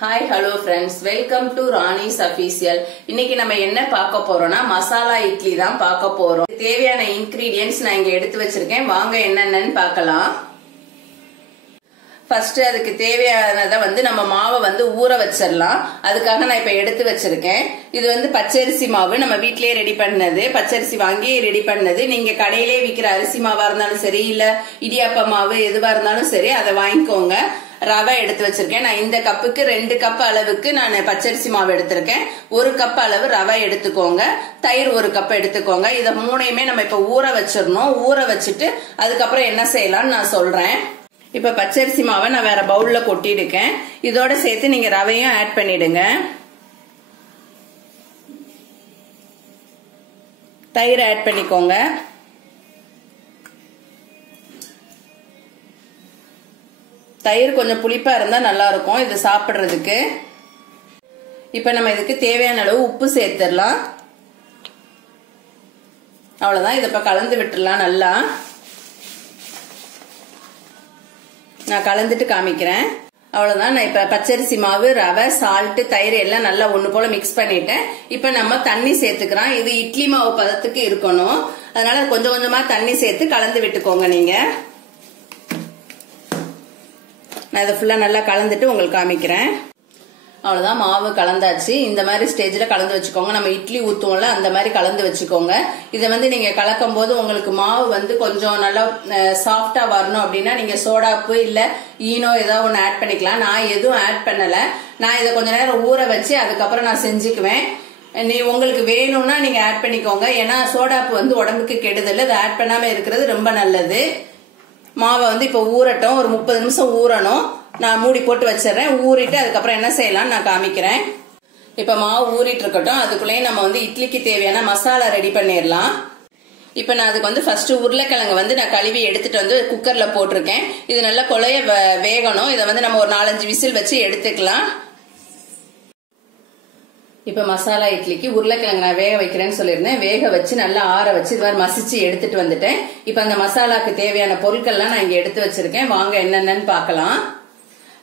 Hi, hello friends. Welcome to Rani's Official. இன்னைக்கு நம்ம என்ன பார்க்க போறோம்னா மசாலா இட்லி தான் பார்க்க போறோம். தேவையான ingredients நான் இங்க எடுத்து வச்சிருக்கேன். வாங்க என்னென்னன்னு பார்க்கலாம். ஃபர்ஸ்ட் அதுக்கு தேவையானதை வந்து நம்ம மாவை வந்து ஊற வச்சிரலாம். அதுக்காக நான் இப்ப எடுத்து வச்சிருக்கேன். இது வந்து பச்சரிசி மாவு நம்ம வீட்லயே ரெடி பண்ணது. பச்சரிசி வாங்கி ரெடி பண்ணது. நீங்க கடையிலே விக்கிற அரிசி மாவா இருந்தாலும் சரி இல்ல இடியாப்ப மாவு எதுவா இருந்தாலும் சரி அதை வாங்கிக்கோங்க. ரவை எடுத்து வச்சிருக்கேன். நான் இந்த கப்புக்கு 2 கப் அளவுக்கு நான் பச்சரிசி மாவு எடுத்திருக்கேன். 1 கப் அளவு ரவை எடுத்துக்கோங்க. தயிர் 1 கப் எடுத்துக்கோங்க. இத மூணையுமே நம்ம இப்ப ஊற வச்சிடணும். ஊற வச்சுட்டு அதுக்கப்புறம் என்ன செய்யலாம்னு நான் சொல்றேன். இப்ப பச்சரிசி மாவை நான் வேற பவுல்ல கொட்டிடுக்கேன். இதோட சேர்த்து நீங்க ரவையும் ஆட் பண்ணிடுங்க. தயிர் ஆட் பண்ணிக்கோங்க. தயிர் கொஞ்சம் புளிப்பா இருந்தா நல்லா இருக்கும் இது சாப்பிடுறதுக்கு. இப்ப நம்ம இதுக்கு தேவையான அளவு உப்பு சேர்த்துடலாம். அவ்வளவுதான். இத இப்ப கலந்து விட்டுடலாம். நல்லா நான் கலந்துட்டு காமிக்கிறேன். அவ்வளவுதான். நான் இப்ப பச்சரிசி மாவு ரவை சால்ட் தயிர் எல்லாம் நல்லா ஒண்ணு போல மிக்ஸ் பண்ணிட்டேன். இப்ப நம்ம தண்ணி சேர்த்துக்கிறோம். இது இட்லி மாவு பதத்துக்கு இருக்கணும். அதனால கொஞ்சம் கொஞ்சமா தண்ணி சேர்த்து கலந்து விட்டுக்கோங்க. நீங்க நான் இதை ஃபுல்லா நல்லா கலந்துட்டு உங்களுக்கு காமிக்கிறேன். அவ்வளவுதான். மாவு கலந்தாச்சு. இந்த மாதிரி ஸ்டேஜ்ல கலந்து வச்சுக்கோங்க. நம்ம இட்லி ஊத்துவோம்ல அந்த மாதிரி கலந்து வச்சுக்கோங்க. இதை வந்து நீங்க கலக்கும் போது உங்களுக்கு மாவு வந்து கொஞ்சம் நல்லா சாஃப்டா வரணும் அப்படின்னா நீங்க சோடாப்பு இல்ல ஈனோ ஏதாவது ஒண்ணு ஆட் பண்ணிக்கலாம். நான் எதுவும் ஆட் பண்ணல. நான் இதை கொஞ்ச நேரம் ஊற வச்சு அதுக்கப்புறம் நான் செஞ்சுக்குவேன். உங்களுக்கு வேணும்னா நீங்க ஆட் பண்ணிக்கோங்க. ஏன்னா சோடாப்பு வந்து உடம்புக்கு கெடுதல். அதை ஆட் பண்ணாம இருக்கிறது ரொம்ப நல்லது. மாவை வந்து இப்ப ஊறட்டும். ஒரு 30 நிமிஷம் ஊறணும். நான் மூடி போட்டு வச்சிடறேன். ஊறிட்டு அதுக்கப்புறம் என்ன செய்யலாம்னு நான் காமிக்கிறேன். இப்ப மாவு ஊறிட்டு இருக்கட்டும். அதுக்குள்ளேயே நம்ம வந்து இட்லிக்கு தேவையான மசாலா ரெடி பண்ணிடலாம். இப்ப நான் அதுக்கு வந்து ஃபர்ஸ்ட் உருளைக்கிழங்கு வந்து நான் கழுவி எடுத்துட்டு வந்து குக்கர்ல போட்டிருக்கேன். இது நல்லா கொலைய வேகணும். இதை வந்து நம்ம ஒரு 4-5 விசில் வச்சு எடுத்துக்கலாம். இப்ப மசாலா இட்லிக்கு உருளைக்கிழங்கு நான் வேக வைக்கிறேன்னு சொல்லியிருந்தேன். வேக வச்சு நல்லா ஆற வச்சு இது மாதிரி மசிச்சு எடுத்துட்டு வந்துட்டேன். இப்ப அந்த மசாலாக்கு தேவையான பொருட்கள்லாம் நான் இங்க எடுத்து வச்சிருக்கேன். வாங்க என்னென்னு பார்க்கலாம்.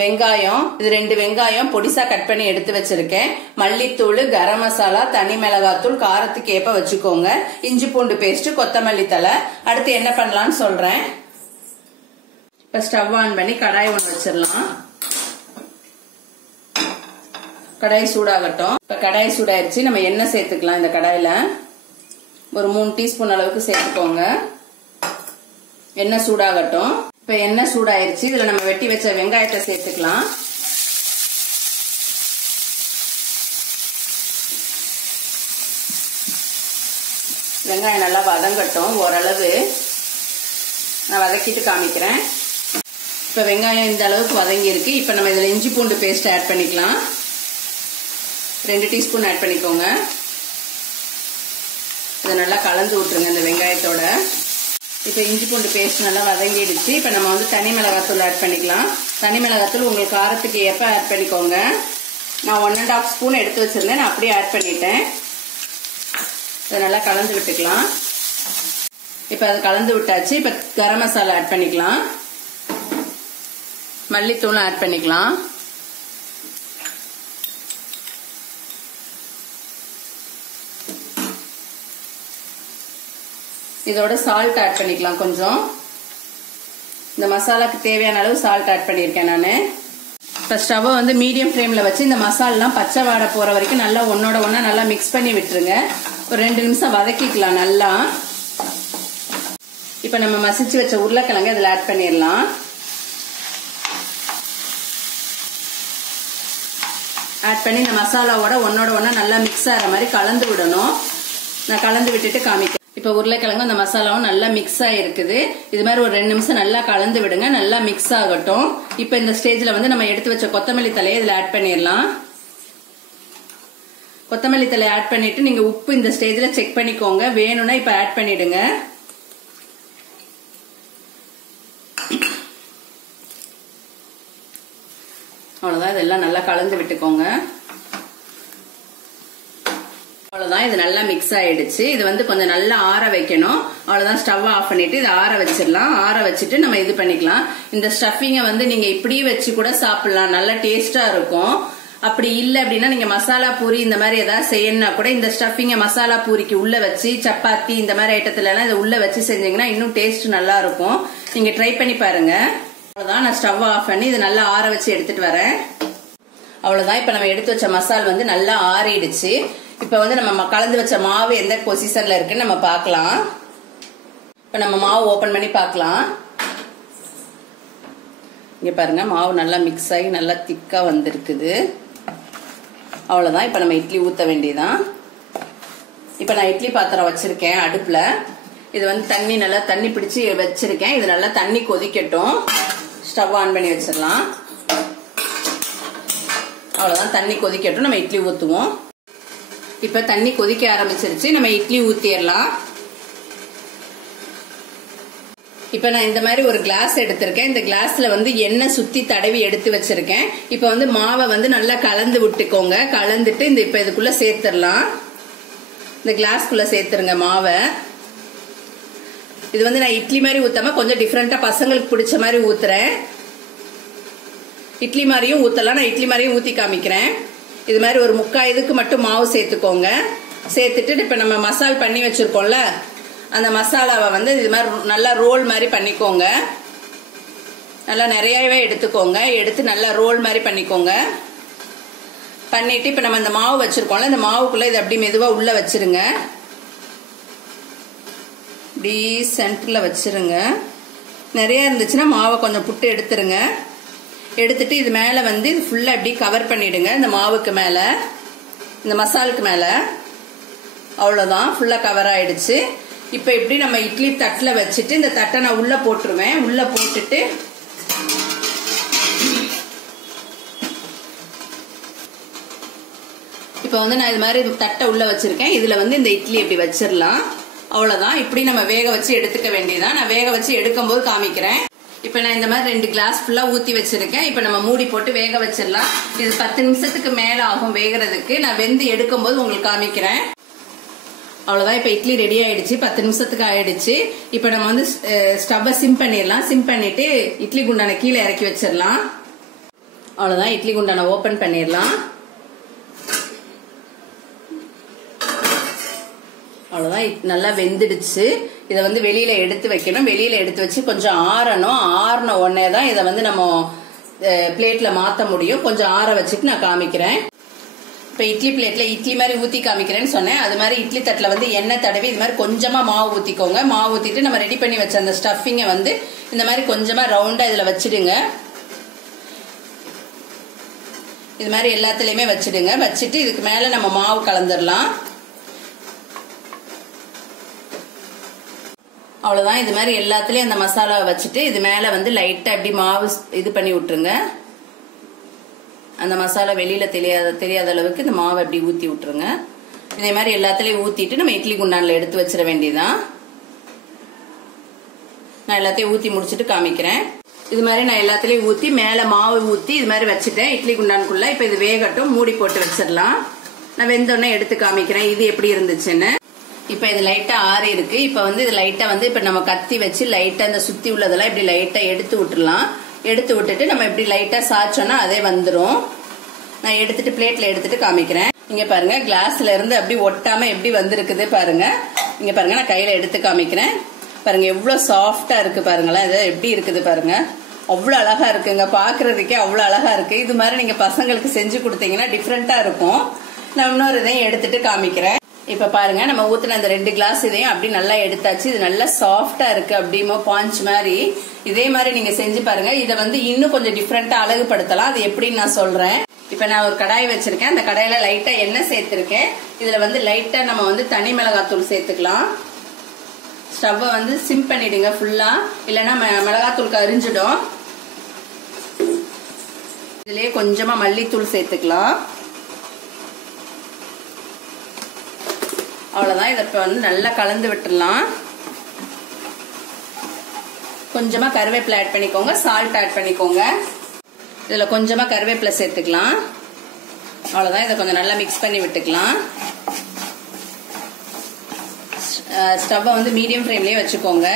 வெங்காயம், இது 2 வெங்காயம் பொடிசா கட் பண்ணி எடுத்து வச்சிருக்கேன். மல்லித்தூள், கரம் மசாலா, தனி மிளகாத்தூள் காரத்துக்கு ஏற்ப வச்சுக்கோங்க. இஞ்சி பூண்டு பேஸ்ட், கொத்தமல்லி தழை. அடுத்து என்ன பண்ணலாம்னு சொல்றேன். இப்ப ஸ்டவ் ஆன் பண்ணி கடாய் ஒன்று வச்சிடலாம். கடாய் சூடாகட்டும். இப்ப கடாய் சூடாயிருச்சு. நம்ம எண்ணெய் சேர்த்துக்கலாம். இந்த கடாயில ஒரு 3 டீஸ்பூன் அளவுக்கு சேர்த்துக்கோங்க. எண்ணெய் சூடாகட்டும். இப்ப எண்ணெய் சூடாயிருச்சு. இதுல நம்ம வெட்டி வச்ச வெங்காயத்தை சேர்த்துக்கலாம். வெங்காயம் நல்லா வதங்கட்டும். ஓரளவு நான் வதக்கிட்டு காமிக்கிறேன். இப்ப வெங்காயம் இந்த அளவுக்கு வதங்கி இருக்கு. இப்ப நம்ம இதுல இஞ்சி பூண்டு பேஸ்ட் ஆட் பண்ணிக்கலாம். 2 டீஸ்பூன் ஆட் பண்ணிக்கோங்க. இதை நல்லா கலந்து விட்டுருங்க இந்த வெங்காயத்தோட. இப்ப இஞ்சி பூண்டு பேஸ்ட் நல்லா வதங்கிடுச்சு. இப்ப நம்ம வந்து தனி மிளகாத்தூள் ஆட் பண்ணிக்கலாம். தனி மிளகாத்தூள் உங்களுக்கு காரத்துக்கு ஏற்ப ஆட் பண்ணிக்கோங்க. நான் 1½ ஸ்பூன் எடுத்து வச்சிருந்தேன். நான் அப்படியே ஆட் பண்ணிட்டேன். இதை நல்லா கலந்து விட்டுக்கலாம். இப்ப அது கலந்து விட்டாச்சு. இப்ப கரம் மசாலா ஆட் பண்ணிக்கலாம். மல்லித்தூள் ஆட் பண்ணிக்கலாம். இதோட சால்ட் ஆட் பண்ணிக்கலாம். கொஞ்சம் இந்த மசாலாக்கு தேவையான அளவு சால்ட் ஆட் பண்ணியிருக்கேன் நான். இப்போ ஸ்டவ்வை வந்து மீடியம் ஃப்ளேம்ல வச்சு இந்த மசாலாம் பச்சை வாடை போற வரைக்கும் நல்லா ஒன்னோட ஒன்னா நல்லா மிக்ஸ் பண்ணி விட்டுருங்க. ஒரு 2 நிமிஷம் வதக்கிக்கலாம் நல்லா. இப்போ நம்ம மசிச்சு வச்ச உருளைக்கிழங்கு இதில் ஆட் பண்ணிடலாம். ஆட் பண்ணி இந்த மசாலாவோட ஒன்னோட ஒன்னா நல்லா மிக்ஸ் ஆகிற மாதிரி கலந்து விடணும். நான் கலந்து விட்டுட்டு காமிக்கிறேன். இப்ப உருளைக்கிழங்கு அந்த மசாலாவும் நல்லா மிக்ஸ் ஆயிருக்குது. இது மாதிரி ஒரு 2 நிமிஷம் நல்லா கலந்து விடுங்க. நல்லா மிக்ஸ் ஆகட்டும். இப்ப இந்த ஸ்டேஜ்ல வந்து நம்ம எடுத்து வச்ச கொத்தமல்லி தழையை இதுல ஆட் பண்ணிடலாம். கொத்தமல்லி தழை ஆட் பண்ணிட்டு நீங்க உப்பு இந்த ஸ்டேஜ்ல செக் பண்ணிக்கோங்க. வேணும்னா இப்ப ஆட் பண்ணிடுங்க. அவ்வளவுதான். இதெல்லாம் நல்லா கலந்து விட்டுக்கோங்க. அவ்வளவுதான். இது நல்லா மிக்ஸ் ஆயிடுச்சு. இது வந்து கொஞ்சம் நல்லா ஆற வைக்கணும். அவ்வளவுதான். ஸ்டவ் ஆஃப் பண்ணிட்டு இதை ஆற வச்சிடலாம். ஆற வச்சுட்டு நம்ம இது பண்ணிக்கலாம். இந்த ஸ்டஃபிங்கை வந்து நீங்க இப்படி வச்சு கூட சாப்பிடலாம். நல்லா டேஸ்டா இருக்கும். அப்படி இல்ல அப்படின்னா நீங்க மசாலா பூரி இந்த மாதிரி ஏதாவது செய்யணும்னா கூட இந்த ஸ்டஃபிங்க மசாலா பூரிக்கு உள்ள வச்சு சப்பாத்தி இந்த மாதிரி ஐட்டத்துல எல்லாம் இதை உள்ள வச்சு செஞ்சீங்கன்னா இன்னும் டேஸ்ட் நல்லா இருக்கும். நீங்க ட்ரை பண்ணி பாருங்க. அவ்வளவுதான், நான் ஸ்டவ் ஆஃப் பண்ணி இது நல்லா ஆற வச்சு எடுத்துட்டு வரேன். அவ்வளவுதான், இப்ப நம்ம எடுத்து வச்ச மசால் வந்து நல்லா ஆறிடுச்சு. இப்ப வந்து நம்ம கலந்து வச்ச மாவு எந்த பொசிஷன்ல இருக்குன்னு நம்ம பார்க்கலாம். இப்ப நம்ம மாவு ஓபன் பண்ணி பார்க்கலாம். இங்க பாருங்க, மாவு நல்லா மிக்ஸ் ஆகி நல்லா திக்கா வந்திருக்குது. அவ்வளவுதான், இப்ப நம்ம இட்லி ஊத்த வேண்டியதான். இப்ப நான் இட்லி பாத்திரம் வச்சிருக்கேன் அடுப்புல. இது வந்து தண்ணி பிடிச்சு வச்சிருக்கேன். இது நல்லா தண்ணி கொதிக்கட்டும். ஸ்டவ் ஆன் பண்ணி வச்சிடலாம். அவ்வளவுதான், தண்ணி கொதிக்கட்டும், நம்ம இட்லி ஊத்துவோம். இப்ப தண்ணி கொதிக்க ஆரம்பிச்சிருச்சு, நம்ம இட்லி ஊத்திடலாம். இப்ப நான் இந்த மாதிரி ஒரு கிளாஸ் எடுத்திருக்கேன். இந்த கிளாஸ்ல வந்து எண்ணெய் சுத்தி தடவி எடுத்து வச்சிருக்கேன். இப்ப வந்து மாவை வந்து நல்லா கலந்து விட்டுக்கோங்க. கலந்துட்டு இப்ப இதுக்குள்ள சேர்த்துடலாம். இந்த கிளாஸ்க்குள்ள சேர்த்துருங்க மாவை. இது வந்து நான் இட்லி மாதிரி ஊத்தாம கொஞ்சம் டிஃபரெண்டா பசங்களுக்கு பிடிச்ச மாதிரி ஊத்துறேன். இட்லி மாதிரியும் ஊத்தலாம், நான் இட்லி மாதிரியும் ஊத்தி காமிக்கிறேன். இது மாதிரி ஒரு 3/4 இதுக்கு மட்டும் மாவு சேர்த்துக்கோங்க. சேர்த்துட்டு இப்ப நம்ம மசால் பண்ணி வச்சிருக்கோம்ல, அந்த மசாலாவை வந்து இது மாதிரி நல்லா ரோல் மாதிரி பண்ணிக்கோங்க. நல்லா நிறையவே எடுத்துக்கோங்க. எடுத்து நல்லா ரோல் மாதிரி பண்ணிக்கோங்க. பண்ணிட்டு இப்ப நம்ம இந்த மாவு வச்சிருக்கோம்ல, இந்த மாவுக்குள்ள இது அப்படி மெதுவா உள்ள வச்சிருங்க. இப்படி சென்டர்ல வச்சிருங்க. நிறைய இருந்துச்சுன்னா மாவை கொஞ்சம் புட்டு எடுத்துருங்க. எடுத்துட்டு இது மேல வந்து இது ஃபுல்லா இப்படி கவர் பண்ணிடுங்க. இந்த மாவுக்கு மேல, இந்த மசாலுக்கு மேல. அவ்வளவுதான், ஃபுல்லா கவர் ஆயிடுச்சு. இப்ப இப்படி நம்ம இட்லி தட்டுல வச்சுட்டு இந்த தட்டை நான் உள்ள போட்டுருவேன். உள்ள போட்டுட்டு இப்ப வந்து நான் இது மாதிரி தட்டை உள்ள வச்சிருக்கேன். இதுல வந்து இந்த இட்லி இப்படி வச்சிடலாம். அவ்வளவுதான், இப்படி நம்ம வேக வச்சு எடுத்துக்க வேண்டியதான். நான் வேக வச்சு எடுக்கும் போது காமிக்கிறேன். இப்ப நான் இந்த மாதிரி 2 கிளாஸ் ஃபுல்லா ஊத்தி வச்சிருக்கேன். இப்ப நம்ம மூடி போட்டு வேக வச்சிடலாம். இது 10 நிமிஷத்துக்கு மேல ஆகும் வேகிறதுக்கு. நான் வெந்து எடுக்கும் போது உங்களுக்கு காமிக்கிறேன். அவ்வளவுதான், இப்ப இட்லி ரெடி ஆயிடுச்சு. 10 நிமிஷத்துக்கு ஆயிடுச்சு. இப்ப நம்ம வந்து ஸ்டவ்வை சிம் பண்ணிடலாம். சிம் பண்ணிட்டு இட்லி குண்டான கீழே இறக்கி வச்சிடலாம். அவ்வளவுதான், இட்லி குண்டான ஓபன் பண்ணிடலாம். அவ்வளவுதான், நல்லா வெந்துடுச்சு. இதை வந்து வெளியில எடுத்து வைக்கணும். வெளியில எடுத்து வச்சு கொஞ்சம் ஆறணும். ஆறின உடனே தான் இதை வந்து நம்ம பிளேட்ல மாத்த முடியும். கொஞ்சம் ஆற வச்சுட்டு நான் காமிக்கிறேன். இப்ப இட்லி பிளேட்ல இட்லி மாதிரி ஊத்தி காமிக்கிறேன்னு சொன்னேன். அது மாதிரி இட்லி தட்டுல வந்து எண்ணெய் தடவி இது மாதிரி கொஞ்சமா மாவு ஊத்திக்கோங்க. மாவு ஊத்திட்டு நம்ம ரெடி பண்ணி வச்ச அந்த ஸ்டஃபிங்க வந்து இந்த மாதிரி கொஞ்சமா ரவுண்டா இதுல வச்சிடுங்க. இது மாதிரி எல்லாத்துலயுமே வச்சிடுங்க. வச்சுட்டு இதுக்கு மேல நம்ம மாவு கலந்துடலாம். அவ்வளவுதான், இது மாதிரி எல்லாத்துலயும் அந்த மசாலா வச்சுட்டு இது மேல வந்து லைட்டா இப்படி மாவு இது பண்ணி விட்டுருங்க. அந்த மசாலா வெளியில தெரியாத அளவுக்கு இந்த மாவை இப்படி ஊத்தி விட்டுருங்க. இதே மாதிரி எல்லாத்துலயும் ஊத்திட்டு நம்ம இட்லி குண்டான்ல எடுத்து வச்சிட வேண்டியதான். நான் எல்லாத்தையும் ஊத்தி முடிச்சுட்டு காமிக்கிறேன். இது மாதிரி நான் எல்லாத்துலயும் ஊத்தி மேல மாவு ஊத்தி இது மாதிரி வச்சுட்டேன் இட்லி குண்டானுக்குள்ள. இப்ப இது வேகட்டும், மூடி போட்டு வச்சிடலாம். நான் வெந்தோடனே எடுத்து காமிக்கிறேன் இது எப்படி இருந்துச்சுன்னு. இப்ப இது லைட்டா ஆறி இருக்கு. இப்ப வந்து இது லைட்டா வந்து இப்ப நம்ம கத்தி வச்சு லைட்டா இந்த சுத்தி உள்ளதெல்லாம் இப்படி லைட்டா எடுத்து விட்டுறலாம். எடுத்து விட்டுட்டு நம்ம இப்படி லைட்டா சாச்சோம்னா அதே வந்துடும். நான் எடுத்துட்டு பிளேட்ல எடுத்துட்டு காமிக்கிறேன். இங்க பாருங்க, கிளாஸ்ல இருந்து அப்படி ஒட்டாம எப்படி வந்திருக்குது பாருங்க. இங்க பாருங்க, நான் கையில எடுத்து காமிக்கிறேன். பாருங்க எவ்வளவு சாஃப்டா இருக்கு பாருங்களேன். இது எப்படி இருக்குது பாருங்க, அவ்வளவு அழகா இருக்குங்க. பாக்குறதுக்கே அவ்வளவு அழகா இருக்கு. இது மாதிரி நீங்க பசங்களுக்கு செஞ்சு கொடுத்தீங்கன்னா டிஃப்ரெண்டா இருக்கும். நான் இன்னொரு இதையும் எடுத்துட்டு காமிக்கிறேன். இப்ப பாருங்க, நம்ம ஊத்துன அந்த 2 கிளாஸ் இதையும் அப்படி நல்லா எடுத்தாச்சு. இது நல்லா சாஃப்டா இருக்கு, அப்படிமோ பாஞ்ச் மாதிரி. இதே மாதிரி நீங்க செஞ்சு பாருங்க. இதை வந்து இன்னும் கொஞ்சம் டிஃப்ரெண்டா அழகுபடுத்தலாம். அது எப்படின்னு நான் சொல்றேன். இப்ப நான் ஒரு கடாய் வச்சிருக்கேன். அந்த கடாயில லைட்டா எண்ணெய் சேர்த்திருக்கேன். இதுல வந்து லைட்டா நம்ம வந்து தனி மிளகாத்தூள் சேர்த்துக்கலாம். ஸ்டவ்வை வந்து சிம் பண்ணிடுங்க ஃபுல்லா, இல்லைன்னா மிளகாத்தூள் கரிஞ்சிடும். இதுலயே கொஞ்சமா மல்லித்தூள் சேர்த்துக்கலாம். அவ்வளவுதான், இதை இப்ப வந்து நல்லா கலந்து விட்டுடலாம். கொஞ்சமா கருவேப்பிலை ஆட் பண்ணிக்கோங்க, சால்ட் ஆட் பண்ணிக்கோங்க. இதுல கொஞ்சமா கருவேப்பிலை சேர்த்துக்கலாம். அவ்வளவுதான், இதை கொஞ்சம் நல்லா மிக்ஸ் பண்ணி விட்டுக்கலாம். ஸ்டவ்வை வந்து மீடியம் ஃப்ளேம்லயே வச்சுக்கோங்க.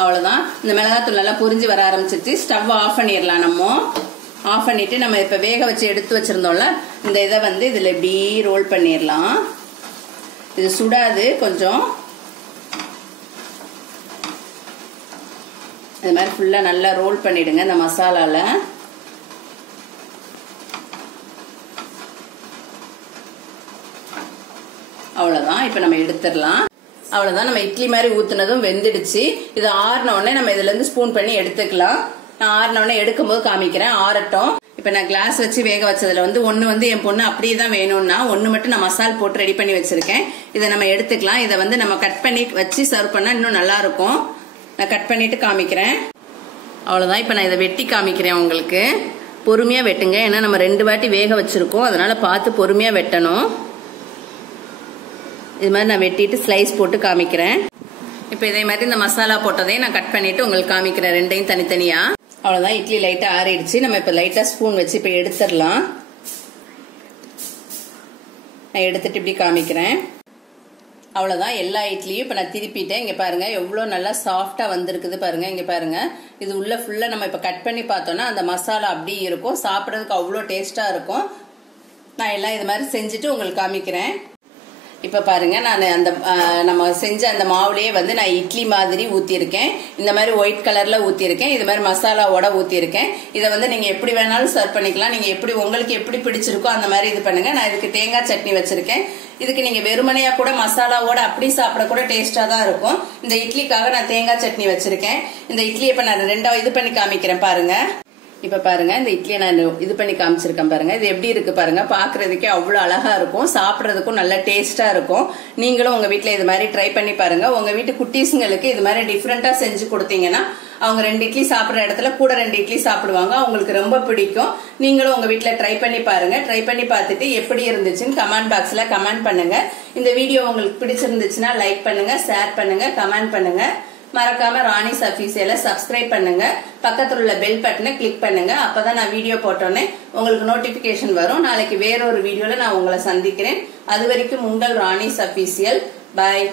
அவ்வளவுதான், இந்த மிளகாத்தூள் நல்லா பொரிஞ்சு வர ஆரம்பிச்சிருச்சு. ஸ்டவ் ஆஃப் பண்ணிடலாம். நம்ம ஆஃப் பண்ணிட்டு நம்ம இப்ப வேக வச்சு எடுத்து வச்சிருந்தோம்ல இந்த இதை வந்து இதுல இப்படி ரோல் பண்ணிடலாம். இது சுடாது, கொஞ்சம் இது மாதிரி ஃபுல்லா நல்லா ரோல் பண்ணிடுங்க இந்த மசாலால. அவ்வளவுதான். இப்ப நம்ம எடுத்துடலாம். அவ்வளவுதான். நம்ம இட்லி மாதிரி ஊத்துனதும் வெந்துடுச்சு. இது ஆறின உடனே நம்ம இதுல இருந்து ஸ்பூன் பண்ணி எடுத்துக்கலாம். நான் ஆறின உடனே எடுக்கும்போது காமிக்கிறேன், ஆறட்டும். இப்ப நான் கிளாஸ் வச்சு வேக வச்சதுல வந்து ஒண்ணு வந்து என் பொண்ணு அப்படியே தான் வேணும்னா ஒண்ணு மட்டும் நான் மசால் போட்டு ரெடி பண்ணி வச்சிருக்கேன். இதை நம்ம எடுத்துக்கலாம். இதை வந்து நம்ம கட் பண்ணி வச்சு சர்வ் பண்ணா இன்னும் நல்லா இருக்கும். நான் கட் பண்ணிட்டு காமிக்கிறேன். அவ்வளவுதான். இப்ப நான் இதை வெட்டி காமிக்கிறேன் உங்களுக்கு. பொறுமையா வெட்டுங்க, ஏன்னா நம்ம 2 வாட்டி வேக வச்சிருக்கோம், அதனால பார்த்து பொறுமையா வெட்டணும். இது மாதிரி நான் வெட்டிட்டு ஸ்லைஸ் போட்டு காமிக்கிறேன். இப்ப இதே மாதிரி இந்த மசாலா போட்டதையும் நான் கட் பண்ணிட்டு உங்களுக்கு காமிக்கிறேன், ரெண்டையும் தனித்தனியா. அவ்வளவுதான். இட்லி லைட்டா ஆறிடுச்சு. நம்ம இப்ப லைட்டா ஸ்பூன் வச்சு இப்ப எடுத்துடலாம். நான் எடுத்துட்டு இப்படி காமிக்கிறேன். அவ்வளவுதான். எல்லா இட்லியும் இப்ப நான் திருப்பிட்டேன். இங்க பாருங்க எவ்வளவு நல்லா சாஃப்டா வந்திருக்குது பாருங்க. இங்க பாருங்க, இது உள்ள ஃபுல்லா நம்ம இப்ப கட் பண்ணி பார்த்தோம்னா அந்த மசாலா அப்படி இருக்கும், சாப்பிடறதுக்கு அவ்வளவு டேஸ்டா இருக்கும். நான் எல்லாம் இது மாதிரி செஞ்சுட்டு உங்களுக்கு காமிக்கிறேன். இப்ப பாருங்க, நான் அந்த நம்ம செஞ்ச அந்த மாவுலயே வந்து நான் இட்லி மாதிரி ஊத்திருக்கேன். இந்த மாதிரி ஒயிட் கலர்ல ஊத்திருக்கேன். இது மாதிரி மசாலாவோட ஊத்திருக்கேன். இதை வந்து நீங்க எப்படி வேணாலும் சர்வ் பண்ணிக்கலாம். நீங்க எப்படி உங்களுக்கு எப்படி பிடிச்சிருக்கோ அந்த மாதிரி இது பண்ணுங்க. நான் இதுக்கு தேங்காய் சட்னி வச்சிருக்கேன். இதுக்கு நீங்க வெறுமனையா கூட மசாலாவோட அப்படி சாப்பிட கூட டேஸ்டா தான் இருக்கும். இந்த இட்லிக்காக நான் தேங்காய் சட்னி வச்சிருக்கேன். இந்த இட்லி இப்ப நான் 2 இது பண்ணி காமிக்கிறேன் பாருங்க. இப்ப பாருங்க, இந்த இட்லியை நான் இது பண்ணி காமிச்சிருக்கேன் பாருங்க. இது எப்படி இருக்கு பாருங்க. பாக்குறதுக்கே அவ்வளவு அழகா இருக்கும், சாப்பிடறதுக்கும் நல்ல டேஸ்டா இருக்கும். நீங்களும் உங்க வீட்டுல இது மாதிரி ட்ரை பண்ணி பாருங்க. உங்க வீட்டு குட்டீஸுங்களுக்கு இது மாதிரி டிஃப்ரெண்டா செஞ்சு கொடுத்தீங்கன்னா அவங்க 2 இட்லி சாப்பிடுற இடத்துல கூட 2 இட்லி சாப்பிடுவாங்க. அவங்களுக்கு ரொம்ப பிடிக்கும். நீங்களும் உங்க வீட்டுல ட்ரை பண்ணி பாருங்க. ட்ரை பண்ணி பார்த்துட்டு எப்படி இருந்துச்சுன்னு கமெண்ட் பாக்ஸ்ல கமெண்ட் பண்ணுங்க. இந்த வீடியோ உங்களுக்கு பிடிச்சிருந்துச்சுன்னா லைக் பண்ணுங்க, ஷேர் பண்ணுங்க, கமெண்ட் பண்ணுங்க. மறக்காம ராணிஸ் அஃபீஷியலை சப்ஸ்கிரைப் பண்ணுங்க. பக்கத்துல உள்ள பெல் பட்டனை கிளிக் பண்ணுங்க. அப்பதான் நான் வீடியோ போட்டோன்னே உங்களுக்கு நோட்டிபிகேஷன் வரும். நாளைக்கு வேறொரு வீடியோல நான் உங்களை சந்திக்கிறேன். அது வரைக்கும் உங்கள் ராணிஸ் அஃபீஷியல். பாய்.